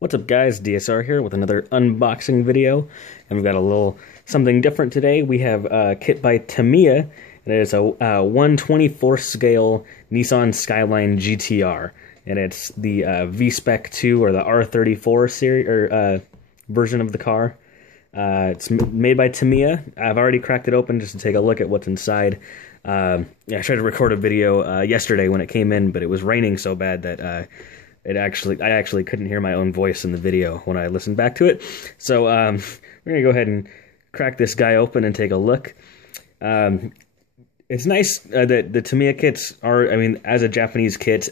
What's up guys, DSR here with another unboxing video, and we've got a little something different today. We have a kit by Tamiya, and it is a 1/24 scale Nissan Skyline GTR, and it's the V-Spec 2 or the R34 series or version of the car. It's made by Tamiya. I've already cracked it open just to take a look at what's inside. I tried to record a video yesterday when it came in, but it was raining so bad that I actually couldn't hear my own voice in the video when I listened back to it. So we're gonna go ahead and crack this guy open and take a look. It's nice that the Tamiya kits are, I mean, as a Japanese kit,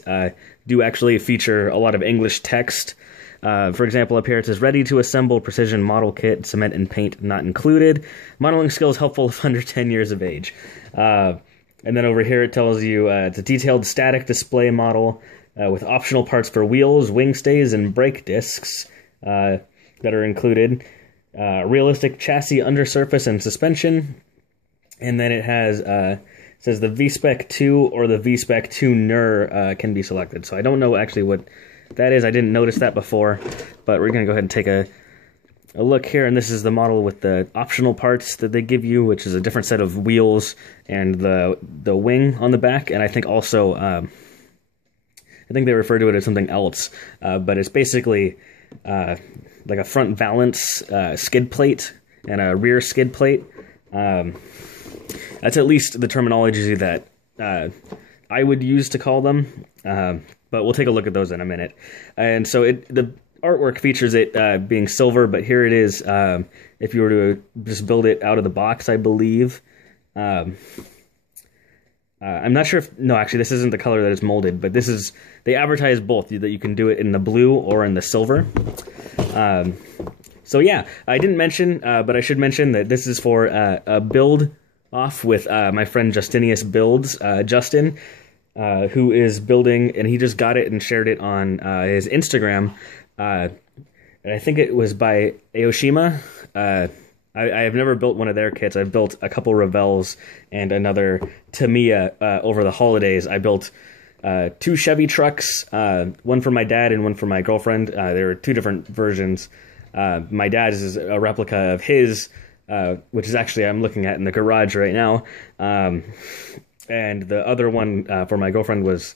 do actually feature a lot of English text. For example, up here it says, ready to assemble precision model kit, cement and paint not included. Modeling skills helpful if under 10 years of age. And then over here it tells you it's a detailed static display model with optional parts for wheels, wing stays, and brake discs that are included. Realistic chassis undersurface and suspension. And then it has says the V-Spec 2 or the V-Spec 2 NUR can be selected. So I don't know actually what that is. I didn't notice that before, but we're going to go ahead and take a look here. And this is the model with the optional parts that they give you, which is a different set of wheels and the wing on the back. And I think also, I think they refer to it as something else, but it's basically like a front valance skid plate and a rear skid plate. That's at least the terminology that I would use to call them, but we'll take a look at those in a minute. And so the artwork features it being silver, but here it is if you were to just build it out of the box, I believe. I'm not sure if, no, actually this isn't the color that it's molded, but this is, they advertise both, that you can do it in the blue or in the silver. So yeah, I didn't mention, but I should mention that this is for a build off with my friend Justiniusbuilds, Justin, who is building, and he just got it and shared it on his Instagram, and I think it was by Aoshima. I have never built one of their kits. I've built a couple Revels and another Tamiya over the holidays. I built 2 Chevy trucks, one for my dad and one for my girlfriend. There were 2 different versions. My dad's is a replica of his, which is actually I'm looking at in the garage right now. And the other one for my girlfriend was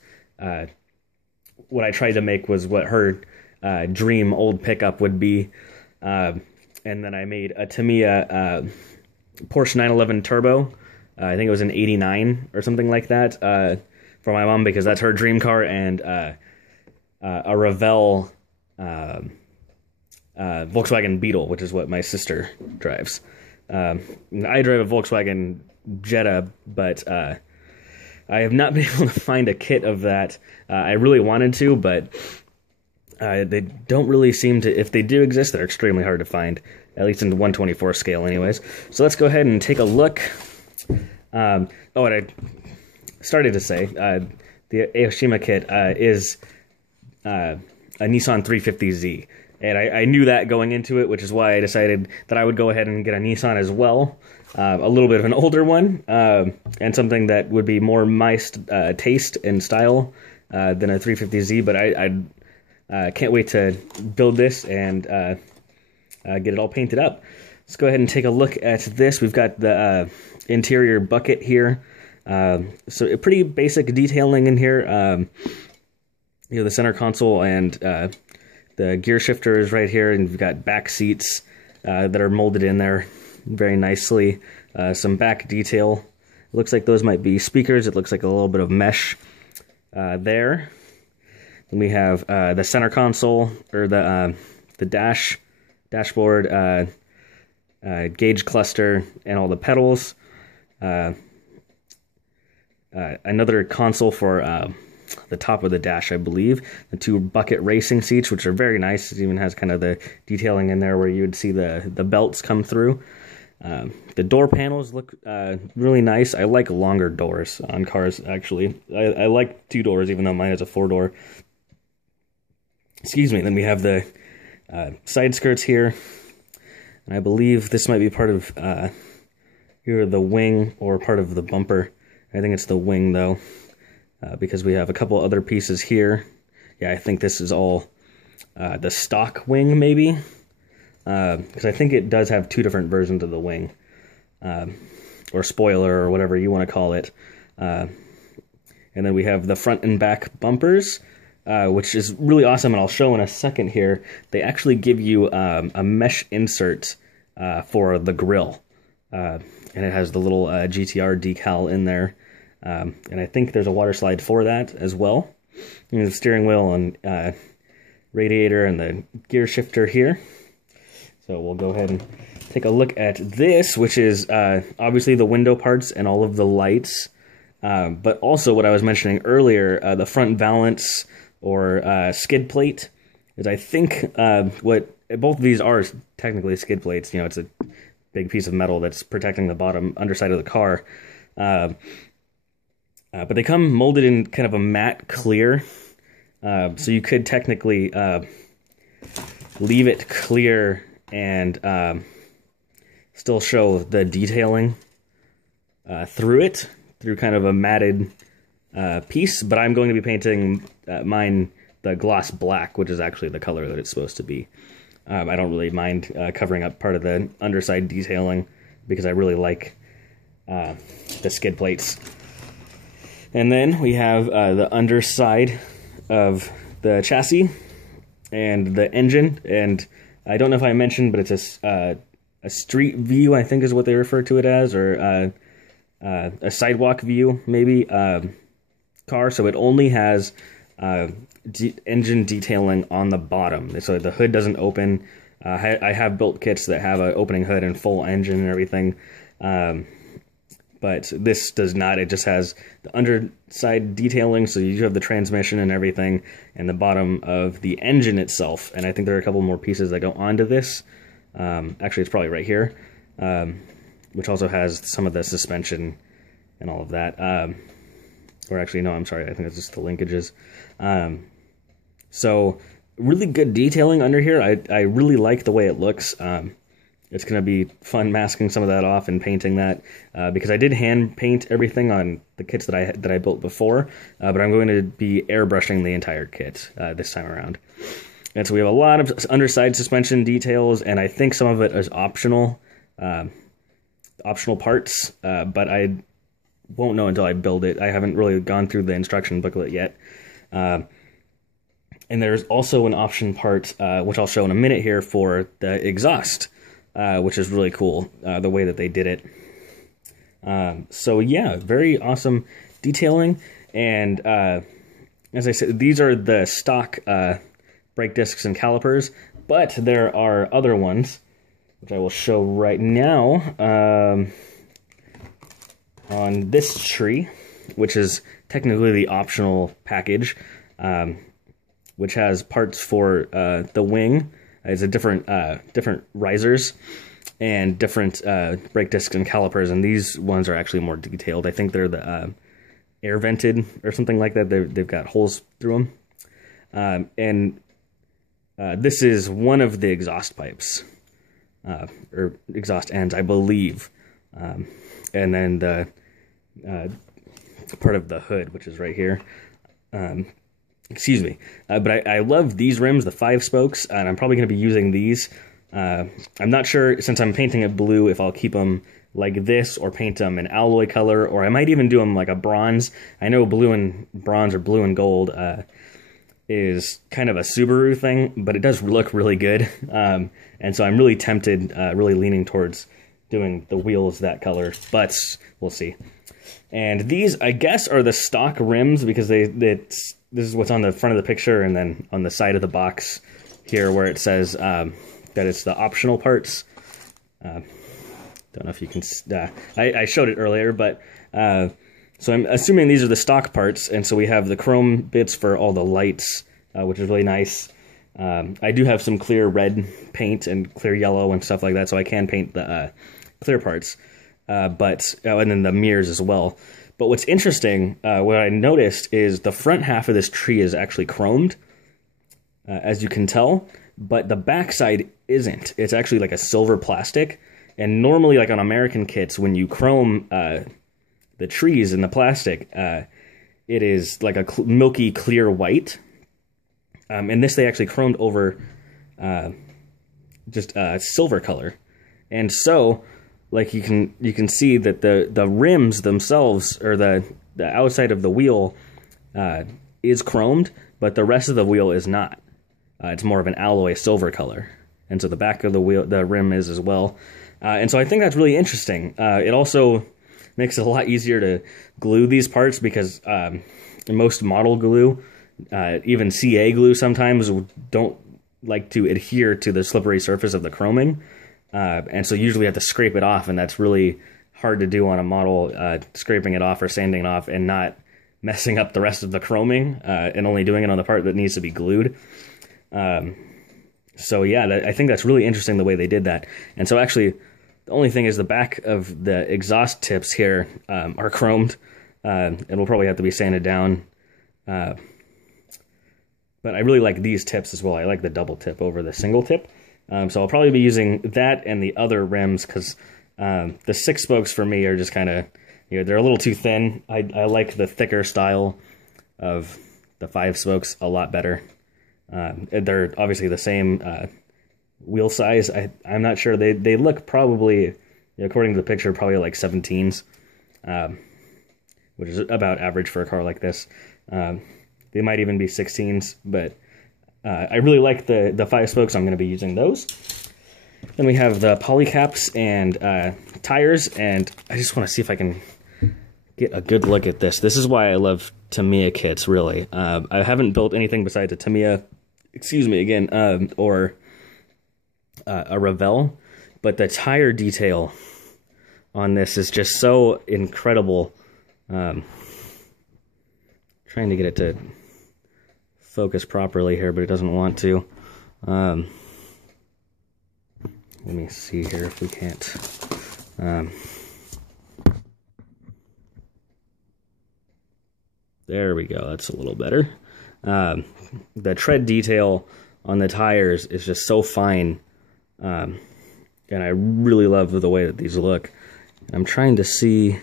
what I tried to make was what her dream old pickup would be. And then I made a Tamiya Porsche 911 Turbo. I think it was an 89 or something like that for my mom because that's her dream car, and a Revell Volkswagen Beetle, which is what my sister drives. I drive a Volkswagen Jetta, but I have not been able to find a kit of that. I really wanted to, but they don't really seem to, if they do exist, they're extremely hard to find, at least in the 1/24 scale anyways. So let's go ahead and take a look. And I started to say, the Aoshima kit is a Nissan 350Z. And I knew that going into it, which is why I decided that I would go ahead and get a Nissan as well. A little bit of an older one, and something that would be more my taste and style than a 350Z, but I can't wait to build this and get it all painted up. Let's go ahead and take a look at this. We've got the interior bucket here. So a pretty basic detailing in here. You know, the center console and the gear shifter is right here, and we've got back seats that are molded in there very nicely. Some back detail. It looks like those might be speakers. It looks like a little bit of mesh there. Then we have the center console, or the dashboard, gauge cluster, and all the pedals. Another console for the top of the dash, I believe. The 2 bucket racing seats, which are very nice. It even has kind of the detailing in there where you would see the belts come through. The door panels look really nice. I like longer doors on cars, actually. I like 2 doors, even though mine is a 4-door. Excuse me. Then we have the side skirts here. And I believe this might be part of either the wing or part of the bumper. I think it's the wing, though. Because we have a couple other pieces here. Yeah, I think this is all the stock wing, maybe. Because I think it does have two different versions of the wing. Or spoiler, or whatever you want to call it. And then we have the front and back bumpers, which is really awesome, and I'll show in a second here. They actually give you a mesh insert for the grille. And it has the little GTR decal in there. And I think there's a water slide for that as well. And the steering wheel and radiator and the gear shifter here. So we'll go ahead and take a look at this, which is obviously the window parts and all of the lights. But also what I was mentioning earlier, the front valance or skid plate is, I think, what both of these are technically skid plates. You know, it's a big piece of metal that's protecting the bottom underside of the car. But they come molded in kind of a matte clear. So you could technically leave it clear and still show the detailing through kind of a matted piece. But I'm going to be painting mine the gloss black, which is actually the color that it's supposed to be. I don't really mind covering up part of the underside detailing because I really like the skid plates. And then we have the underside of the chassis and the engine. And I don't know if I mentioned, but it's a street view, I think is what they refer to it as, or a sidewalk view, maybe, car. So it only has engine detailing on the bottom. So the hood doesn't open. I have built kits that have an opening hood and full engine and everything. But this does not. It just has the underside detailing, so you have the transmission and everything, and the bottom of the engine itself. And I think there are a couple more pieces that go onto this. Actually, it's probably right here, which also has some of the suspension and all of that. Or actually, no, I'm sorry. I think it's just the linkages. So really good detailing under here. I really like the way it looks. It's going to be fun masking some of that off and painting that, because I did hand paint everything on the kits that I built before, but I'm going to be airbrushing the entire kit this time around. And so we have a lot of underside suspension details, and I think some of it is optional parts, but I won't know until I build it. I haven't really gone through the instruction booklet yet. And there's also an option part, which I'll show in a minute here, for the exhaust. Which is really cool, the way that they did it. So yeah, very awesome detailing. And as I said, these are the stock brake discs and calipers, but there are other ones, which I will show right now, on this tree, which is technically the optional package, which has parts for the wing. It's a different risers and different brake discs and calipers, and these ones are actually more detailed. I think they're the air vented or something like that. They've got holes through them. And this is one of the exhaust pipes, or exhaust ends, I believe. And then the part of the hood, which is right here. Excuse me, but I love these rims, the 5 spokes, and I'm probably going to be using these. I'm not sure, since I'm painting it blue, if I'll keep them like this or paint them an alloy color, or I might even do them like a bronze. I know blue and bronze or blue and gold is kind of a Subaru thing, but it does look really good. And so I'm really tempted, really leaning towards doing the wheels that color, but we'll see. And these, I guess, are the stock rims, because this is what's on the front of the picture, and then on the side of the box here where it says that it's the optional parts. Don't know if you can... I showed it earlier, but... so I'm assuming these are the stock parts, and so we have the chrome bits for all the lights, which is really nice. I do have some clear red paint and clear yellow and stuff like that, so I can paint the clear parts. And then the mirrors as well. But what's interesting, what I noticed, is the front half of this tree is actually chromed, as you can tell, but the backside isn't. It's actually like a silver plastic, and normally, like on American kits, when you chrome the trees in the plastic, it is like a milky clear white. And this they actually chromed over just silver color. And so, like you can see that the rims themselves, or the outside of the wheel, is chromed, but the rest of the wheel is not. It's more of an alloy silver color, and so the back of the rim is as well. And so I think that's really interesting. It also makes it a lot easier to glue these parts, because most model glue, even CA glue sometimes, don't like to adhere to the slippery surface of the chroming. And so usually you have to scrape it off, and that's really hard to do on a model, scraping it off or sanding it off and not messing up the rest of the chroming, and only doing it on the part that needs to be glued. So yeah, I think that's really interesting the way they did that. And so actually, the only thing is the back of the exhaust tips here are chromed. It will probably have to be sanded down. But I really like these tips as well. I like the double tip over the single tip. So I'll probably be using that and the other rims, because the 6 spokes for me are just kind of, they're a little too thin. I like the thicker style of the 5 spokes a lot better. They're obviously the same wheel size. I'm not sure. They look probably, according to the picture, probably like 17s, which is about average for a car like this. They might even be 16s, but I really like the 5 spokes. I'm going to be using those. Then we have the poly caps and tires, and I just want to see if I can get a good look at this. This is why I love Tamiya kits, really. I haven't built anything besides a Tamiya, or a Revell, but the tire detail on this is just so incredible. Trying to get it to focus properly here, but it doesn't want to. Let me see here if we can't. There we go, that's a little better. The tread detail on the tires is just so fine, and I really love the way that these look. I'm trying to see,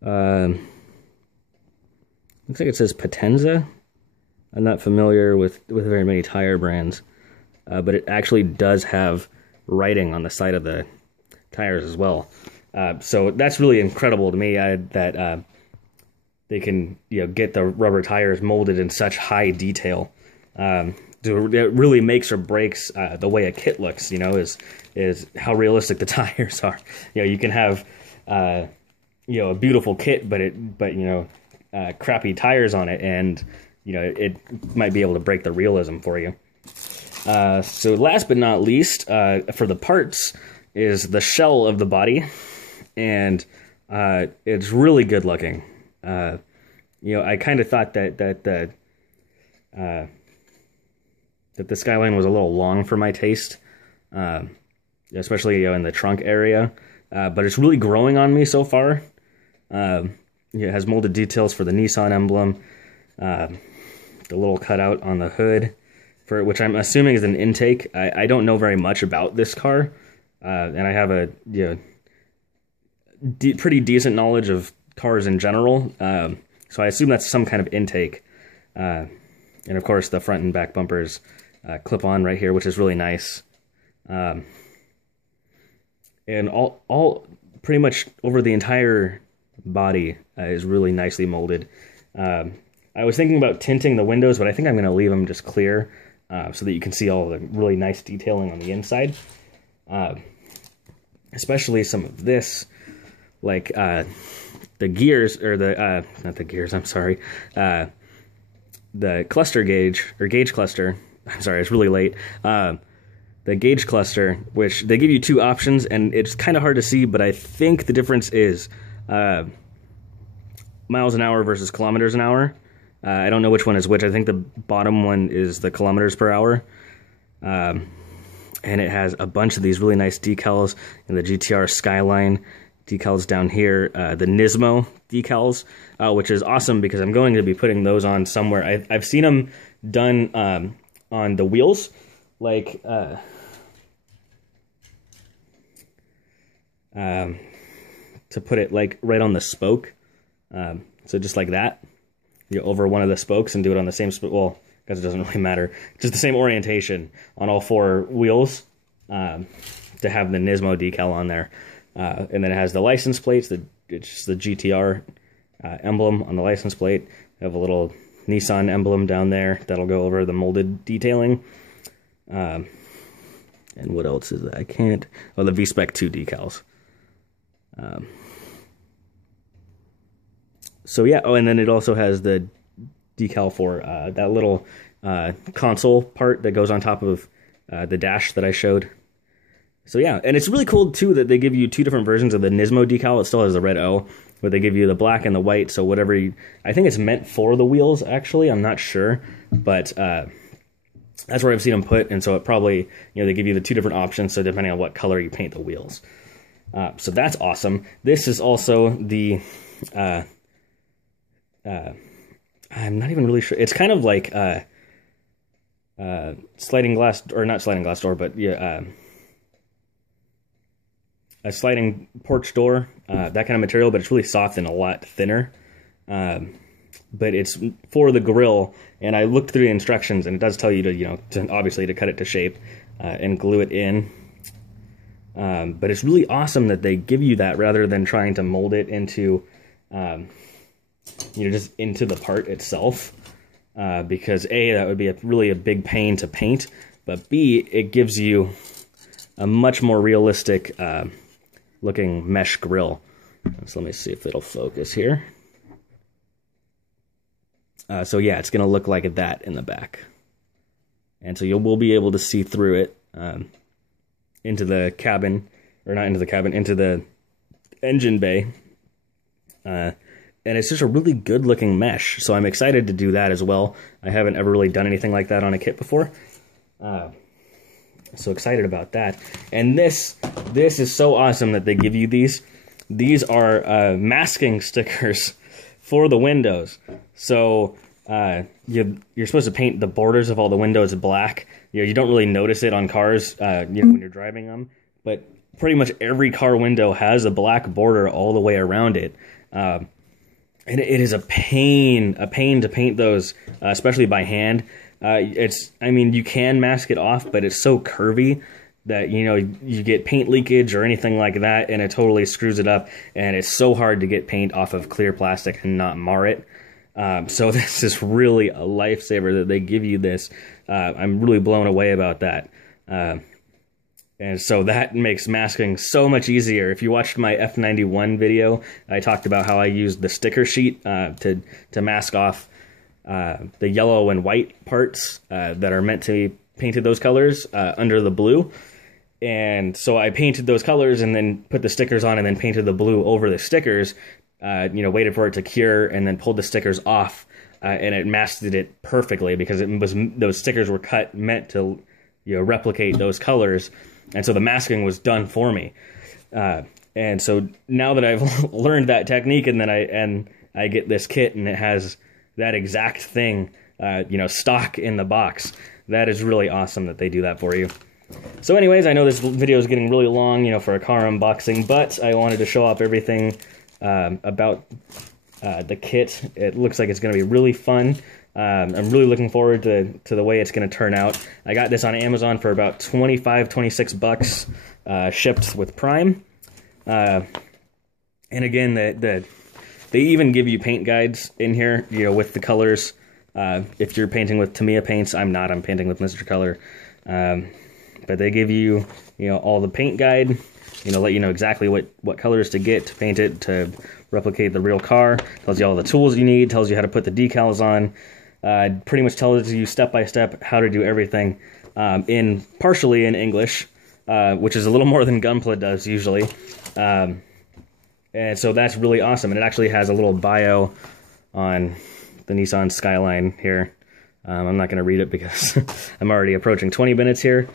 looks like it says Potenza. I'm not familiar with very many tire brands, but it actually does have writing on the side of the tires as well. So that's really incredible to me, that they can get the rubber tires molded in such high detail. It really makes or breaks the way a kit looks. Is how realistic the tires are. You can have a beautiful kit, but crappy tires on it, and it might be able to break the realism for you. So last but not least, for the parts, is the shell of the body, and it's really good looking. I kind of thought that the Skyline was a little long for my taste, especially in the trunk area. But it's really growing on me so far. It has molded details for the Nissan emblem, the little cutout on the hood, which I'm assuming is an intake. I don't know very much about this car, and I have a pretty decent knowledge of cars in general, so I assume that's some kind of intake. And of course the front and back bumpers clip on right here, which is really nice. And all pretty much over the entire body is really nicely molded. I was thinking about tinting the windows, but I think I'm going to leave them just clear, so that you can see all the really nice detailing on the inside. Especially some of this, like the gears, or not the gears, I'm sorry, the cluster gauge, or gauge cluster, I'm sorry, it's really late, the gauge cluster, which they give you 2 options, and it's kind of hard to see, but I think the difference is miles an hour versus kilometers an hour. I don't know which one is which. I think the bottom one is the kilometers per hour. And it has a bunch of these really nice decals in the GTR Skyline decals down here, the Nismo decals, which is awesome because I'm going to be putting those on somewhere. I've seen them done on the wheels, like to put it like right on the spoke, so just like that, over one of the spokes, and do it on the same spoke. Well, because it doesn't really matter. Just the same orientation on all 4 wheels to have the Nismo decal on there. And then it has the license plates, it's the GTR emblem on the license plate. I have a little Nissan emblem down there that'll go over the molded detailing. And what else is that? I can't... Oh, the V-Spec 2 decals. So yeah, oh, and then it also has the decal for that little console part that goes on top of the dash that I showed. So yeah, and it's really cool too that they give you 2 different versions of the Nismo decal. It still has the red O, but they give you the black and the white, so whatever you... I think it's meant for the wheels, actually. I'm not sure, but that's where I've seen them put, and so it probably, they give you the 2 different options, so depending on what color you paint the wheels. So that's awesome. This is also the... I'm not even really sure. It's kind of like sliding glass, or not sliding glass door, but yeah, a sliding porch door, that kind of material, but it's really soft and a lot thinner. But it's for the grill, and I looked through the instructions, and it does tell you to, obviously to cut it to shape and glue it in. But it's really awesome that they give you that rather than trying to mold it into, just into the part itself. Because A, that would be really a big pain to paint, but B, it gives you a much more realistic looking mesh grill. So let me see if it'll focus here. So yeah, it's going to look like that in the back. And so you will be able to see through it into the cabin, or not into the cabin, into the engine bay. And it's just a really good looking mesh, so I'm excited to do that as well. I haven't ever really done anything like that on a kit before. So excited about that. And this is so awesome that they give you these. These are masking stickers for the windows. So you're supposed to paint the borders of all the windows black. You don't really notice it on cars when you're driving them, but pretty much every car window has a black border all the way around it. And it is a pain to paint those, especially by hand. You can mask it off, but it's so curvy that, you get paint leakage or anything like that, and it totally screws it up, and it's so hard to get paint off of clear plastic and not mar it. So this is really a lifesaver that they give you this. I'm really blown away about that. And so that makes masking so much easier. If you watched my F91 video, I talked about how I used the sticker sheet to mask off the yellow and white parts that are meant to be painted those colors under the blue. And so I painted those colors and then put the stickers on and then painted the blue over the stickers, waited for it to cure and then pulled the stickers off, and it masked it perfectly because those stickers were meant to replicate those colors. And so the masking was done for me. And so now that I've learned that technique, and then I get this kit and it has that exact thing, stock in the box, that is really awesome that they do that for you. So anyways, I know this video is getting really long, for a car unboxing, but I wanted to show off everything about the kit. It looks like it's going to be really fun. I'm really looking forward to the way it's going to turn out. I got this on Amazon for about $25-26 shipped with Prime. And again, they even give you paint guides in here, with the colors. If you're painting with Tamiya paints, I'm not. I'm painting with Mr. Color. But they give you, all the paint guide. Let you know exactly what colors to get to paint it to replicate the real car. Tells you all the tools you need. Tells you how to put the decals on. Pretty much tells you step by step how to do everything partially in English, which is a little more than Gunpla does usually. And so that's really awesome. And it actually has a little bio on the Nissan Skyline here. I'm not going to read it because I'm already approaching 20 minutes here.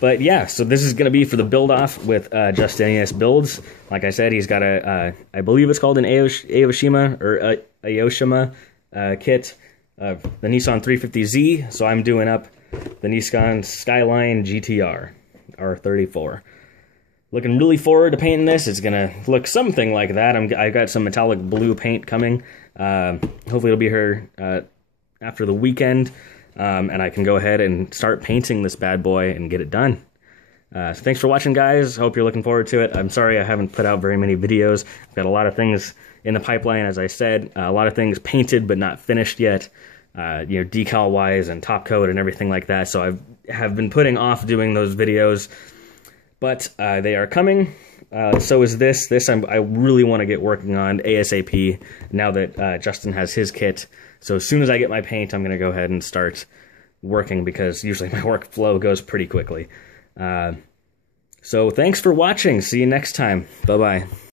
But yeah, so this is going to be for the build-off with Justiniusbuilds. Like I said, he's got I believe it's called an Aoshima or Aoshima kit. The Nissan 350Z, so I'm doing up the Nissan Skyline GTR, R34. Looking really forward to painting this. It's going to look something like that. I've got some metallic blue paint coming. Hopefully it'll be here after the weekend. and I can go ahead and start painting this bad boy and get it done. So thanks for watching, guys. Hope you're looking forward to it. I'm sorry I haven't put out very many videos. I've got a lot of things in the pipeline, as I said. A lot of things painted but not finished yet, decal-wise and top coat and everything like that. So I have been putting off doing those videos, but they are coming. So is this. I really want to get working on ASAP now that Justin has his kit. So as soon as I get my paint, I'm going to go ahead and start working, because usually my workflow goes pretty quickly. So thanks for watching. See you next time. Bye-bye.